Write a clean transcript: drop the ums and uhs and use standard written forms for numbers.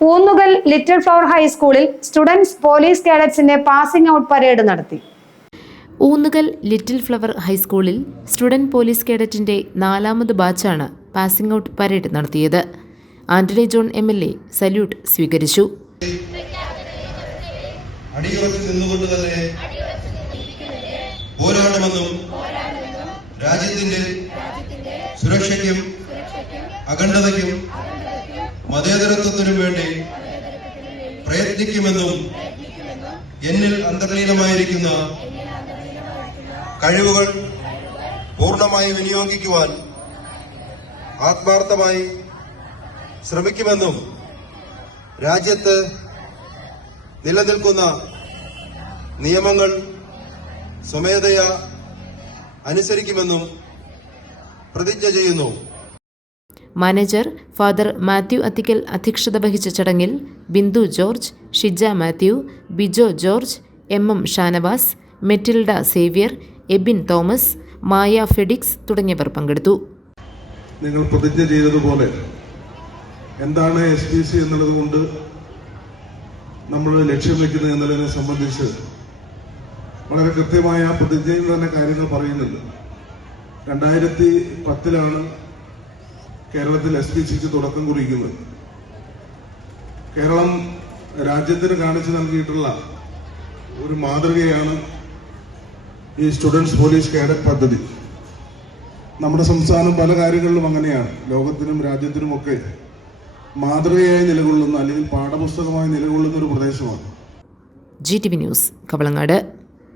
Oonnukal Little Flower ഹൈസ്കൂളിൽ students police കേഡറ്റ്സിന്റെ passing out parade നടത്തി. ഊന്നുകൽ ലിറ്റിൽ ഫ്ലവർ ഹൈസ്കൂളിൽ സ്റ്റുഡന്റ് പോലീസ് കേഡറ്റിന്റെ 4ാമത് ബാച്ചാണ് പാസിംഗ് ഔട്ട് പരേഡ് നടത്തിയത്. ആന്റണി ജോൺ MLA സല്യൂട്ട് സ്വീകരിച്ചു. അടിയുറച്ചു നിന്നുകൊണ്ട് തന്നെ പോരാടുമെന്നും രാജ്യത്തിന്റെ സുരക്ഷയ്ക്കും അഖണ്ഡതയ്ക്കും മതേതരത്വത്തിനും വേണ്ടി പ്രയത്നിക്കുമെന്നും എന്നിൽ അന്തർലീനമായിരിക്കുന്ന കഴിവുകൾ പൂർണ്ണമായി വിനിയോഗിക്കുവാൻ ആത്മാർത്ഥമായി ശ്രമിക്കുമെന്നും രാജ്യത്ത് നിലനിൽക്കുന്ന നിയമങ്ങൾ സ്വമേധയാ അനുസരിക്കുമെന്നും പ്രതിജ്ഞ ചെയ്യുന്നു. മാനേജർ ഫാദർ മാത്യു അത്തിക്കൽ അധ്യക്ഷത വഹിച്ച ചടങ്ങിൽ ബിന്ദു ജോർജ്, ഷിജ മാത്യു, ബിജോ ജോർജ്, MM ഷാനവാസ്, മെറ്റിൽഡ സേവ്യർ, എബിൻ തോമസ്, മായ ഫെഡിക്സ് തുടങ്ങിയവർ പങ്കെടുത്തു. നിങ്ങൾ പ്രതിജ്ഞ ചെയ്തതുപോലെ എന്താണ് SPC എന്നുള്ളതുകൊണ്ട് നമ്മൾ ലക്ഷ്യം വെക്കുന്നത് എന്നുള്ളതിനെ സംബന്ധിച്ച് വളരെ കൃത്യമായ പ്രതിജ്ഞയിൽ തന്നെ കാര്യങ്ങൾ പറയുന്നുണ്ട്. 2010 കേരളത്തിൽ SPCക്ക് തുടക്കം കുറിക്കുന്നത്. കേരളം രാജ്യത്തിന് കാണിച്ചു നൽകിയിട്ടുള്ള ഒരു മാതൃകയാണ് ഈ സ്റ്റുഡൻസ് പോലീസ് കേഡറ്റ് പദ്ധതി. നമ്മുടെ സംസ്ഥാനം പല കാര്യങ്ങളിലും അങ്ങനെയാണ്. ലോകത്തിനും രാജ്യത്തിനുമൊക്കെ മാതൃകയായി നിലകൊള്ളുന്ന അല്ലെങ്കിൽ പാഠപുസ്തകമായി നിലകൊള്ളുന്ന ഒരു പ്രദേശമാണ്. GTV news, Kavalangad.